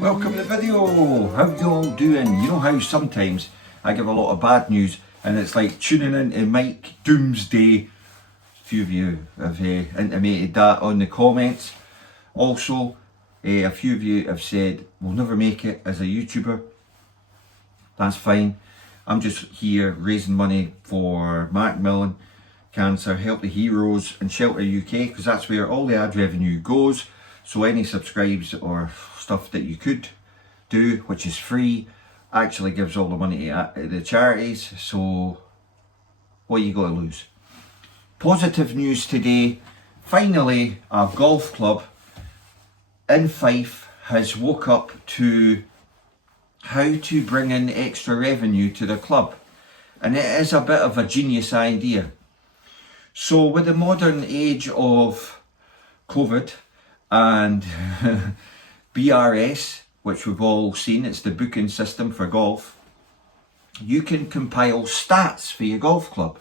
Welcome to the video. How you all doing? You know how sometimes I give a lot of bad news and it's like tuning into Mike Doomsday. A few of you have intimated that on the comments. Also, a few of you have said we'll never make it as a YouTuber. That's fine. I'm just here raising money for Macmillan Cancer, Help the Heroes and Shelter UK, because that's where all the ad revenue goes. So any subscribes or stuff that you could do, which is free, actually gives all the money to the charities. So what you got to lose? Positive news today. Finally, a golf club in Fife has woke up to how to bring in extra revenue to the club, and it is a bit of a genius idea. So with the modern age of COVID and BRS, which we've all seen, it's the booking system for golf, you can compile stats for your golf club.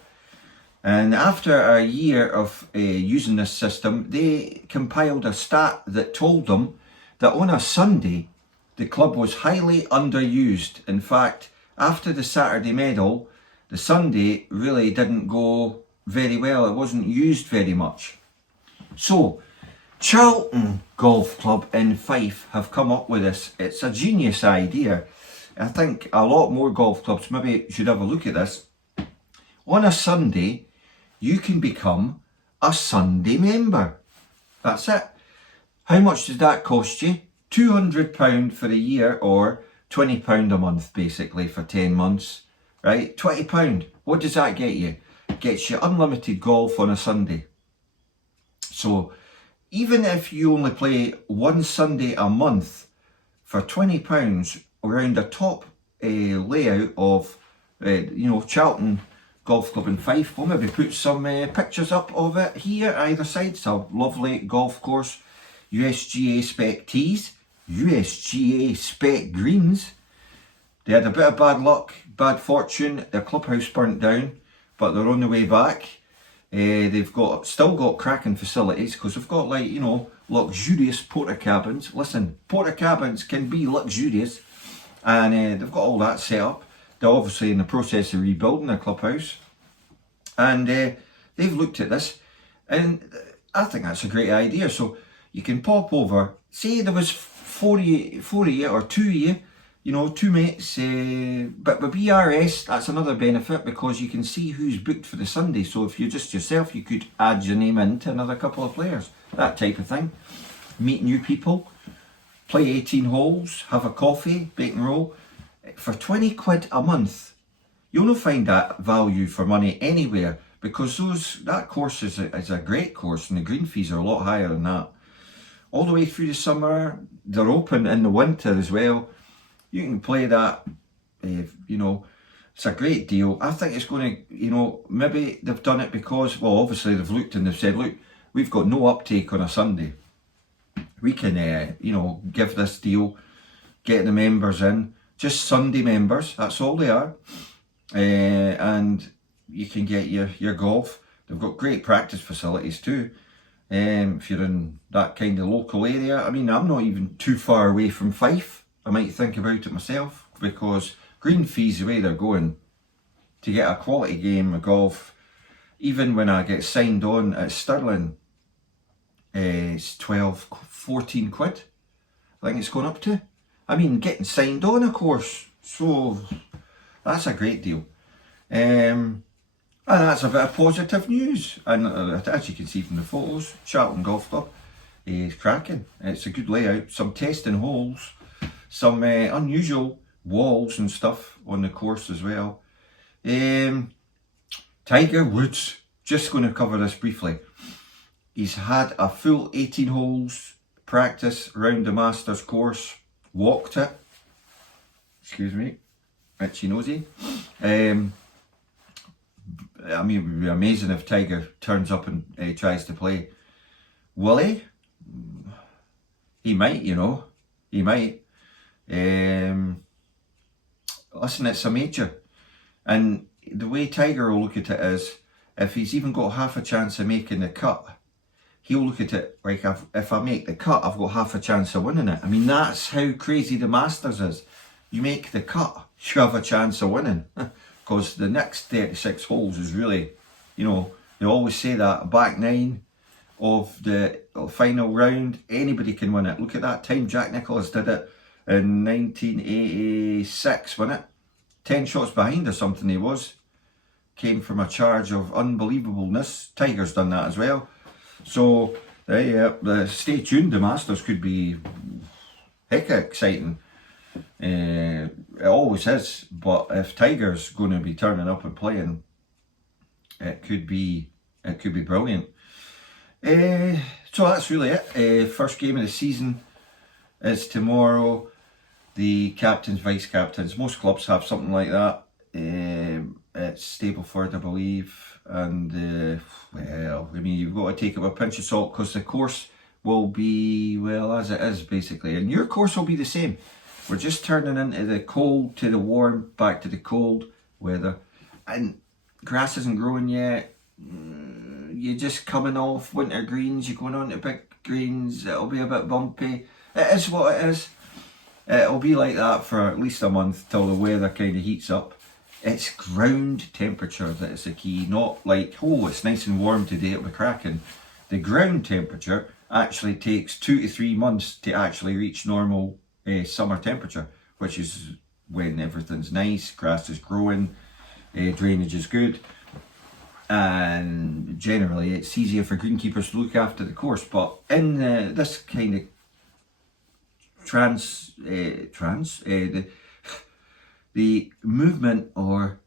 And after a year of using this system, they compiled a stat that told them that on a Sunday, the club was highly underused. In fact, after the Saturday medal, the Sunday really didn't go very well. It wasn't used very much. So, Charlton Golf Club in Fife have come up with this. It's a genius idea. I think a lot more golf clubs maybe should have a look at this. On a Sunday, you can become a Sunday member. That's it. How much does that cost you? £200 for a year, or £20 a month basically for 10 months, right? £20. What does that get you? It gets you unlimited golf on a Sunday. So even if you only play one Sunday a month for £20 around a top layout of, Charlton Golf Club in Fife, we'll maybe put some pictures up of it here either side. It's a lovely golf course. USGA spec tees, USGA spec greens. They had a bit of bad luck, bad fortune. Their clubhouse burnt down, but they're on the way back. They've still got cracking facilities, because they've got luxurious porta cabins. Listen, porta cabins can be luxurious, and they've got all that set up. They're obviously in the process of rebuilding their clubhouse, and they've looked at this, and I think that's a great idea. So you can pop over, say there was 40 or 2 of you, two mates, but with BRS, that's another benefit, because you can see who's booked for the Sunday. So if you're just yourself, you could add your name into another couple of players, that type of thing. Meet new people, play 18 holes, have a coffee, bake and roll, for 20 quid a month. You'll not find that value for money anywhere, because that course is a great course, and the green fees are a lot higher than that. All the way through the summer, they're open in the winter as well. You can play that, it's a great deal. I think it's going to, maybe they've done it because, well, obviously they've looked and they've said, look, we've got no uptake on a Sunday. We can, give this deal, get the members in, just Sunday members, that's all they are. And you can get your golf. They've got great practice facilities too. If you're in that kind of local area. I mean, I'm not even too far away from Fife. I might think about it myself, because green fees, the way they're going, to get a quality game of golf, even when I get signed on at Stirling, it's 12, 14 quid. I think it's going up to. I mean, getting signed on, of course. So that's a great deal. And that's a bit of positive news. And as you can see from the photos, Charlton Golf Club is cracking. It's a good layout, some testing holes, some unusual walls and stuff on the course as well. Tiger Woods, just going to cover this briefly. He's had a full 18 holes practice around the Masters course, walked it. Excuse me, itchy nosy. I mean, it would be amazing if Tiger turns up and tries to play. Will he? He might, he might. Listen, it's a major, and the way Tiger will look at it is, if he's even got half a chance of making the cut, he'll look at it like if I make the cut, I've got half a chance of winning it. I mean, that's how crazy the Masters is. You make the cut, you have a chance of winning. Because the next 36 holes is really, you know, they always say that back nine of the final round, anybody can win it. Look at that time Jack Nicklaus did it in 1986, wasn't it? 10 shots behind or something he was. Came from a charge of unbelievableness. Tiger's done that as well. So, stay tuned, the Masters could be heck exciting. It always is, but if Tiger's going to be turning up and playing, it could be brilliant. So that's really it. First game of the season is tomorrow. The captains, vice captains, most clubs have something like that. It's Stableford, I believe, and well, I mean, you've got to take it with a pinch of salt because the course will be, well, as it is basically, and your course will be the same. We're just turning into the cold to the warm, back to the cold weather, and grass isn't growing yet. You're just coming off winter greens, you're going on to big greens, it'll be a bit bumpy. It is what it is. It'll be like that for at least a month till the weather kind of heats up. It's ground temperature that is the key, not like, oh, it's nice and warm today, it'll be cracking. The ground temperature actually takes 2 to 3 months to actually reach normal summer temperature, which is when everything's nice, grass is growing, drainage is good, and generally it's easier for greenkeepers to look after the course. But in this kind of the movement, or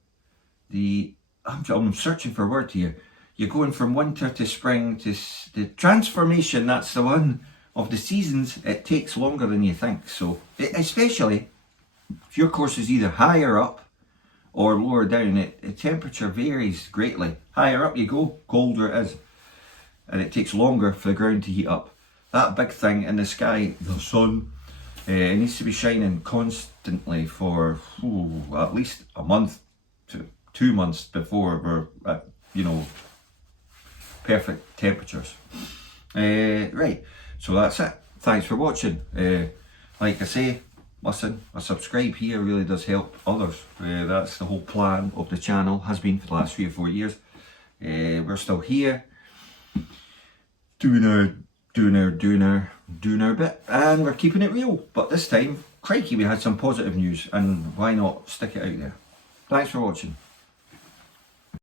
the, I'm searching for a word here, you're going from winter to spring to the transformation, that's the one, of the seasons. It takes longer than you think. So especially if your course is either higher up or lower down, the temperature varies greatly. Higher up you go, colder it is, and it takes longer for the ground to heat up. That big thing in the sky, the sun, it needs to be shining constantly for at least a month to 2 months before we're at, you know, perfect temperatures. Right, so that's it. Thanks for watching. Like I say, listen, a subscribe here really does help others. That's the whole plan of the channel, has been for the last 3 or 4 years. We're still here, doing our bit, and we're keeping it real. But this time, crikey, we had some positive news, and why not stick it out there? Thanks for watching.